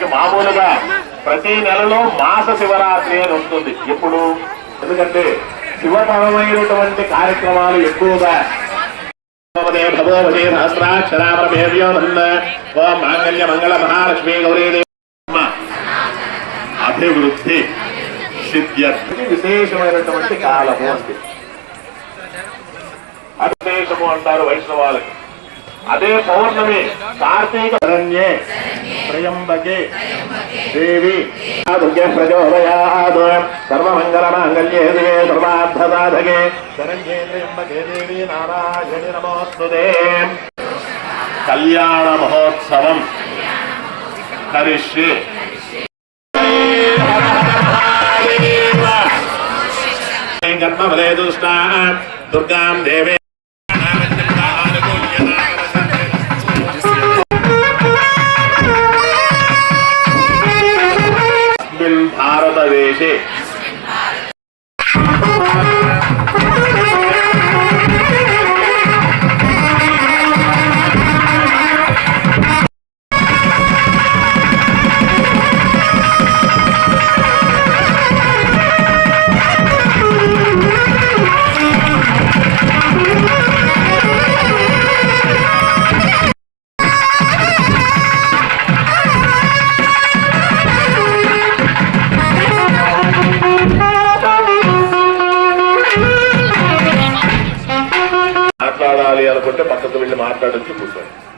మనకి మామూలుగా ప్రతి నెలలో మాస శివరాత్రి అని ఉంటుంది. ఎప్పుడు? ఎందుకంటే శివపరమైనటువంటి కార్యక్రమాలు ఎక్కువగా మాంగళ్య మంగళ మహాలక్ష్మి గౌరీ అభివృద్ధి సిద్ధ్యర్థి. విశేషమైనటువంటి కాలము అంది అభిషేకము అంటారు వైష్ణవాలకి. అదే పౌర్ణమి కార్తీక త్రయంబకే దేవి దుర్గే ప్రచోదయాద్ సర్వమంగళ మాంగళ్యే దివే సర్వార్థసాధకే శరణ్యే త్రయంబకే దేవి నారాయణి నమోస్తుతే కళ్యాణ మహోత్సవం కరిష్యే గర్భఫలే దుష్టా దుర్గాం దేవే で。చేయాలనుకుంటే పక్కకు వెళ్ళి మాట్లాడొచ్చు కూర్చోండి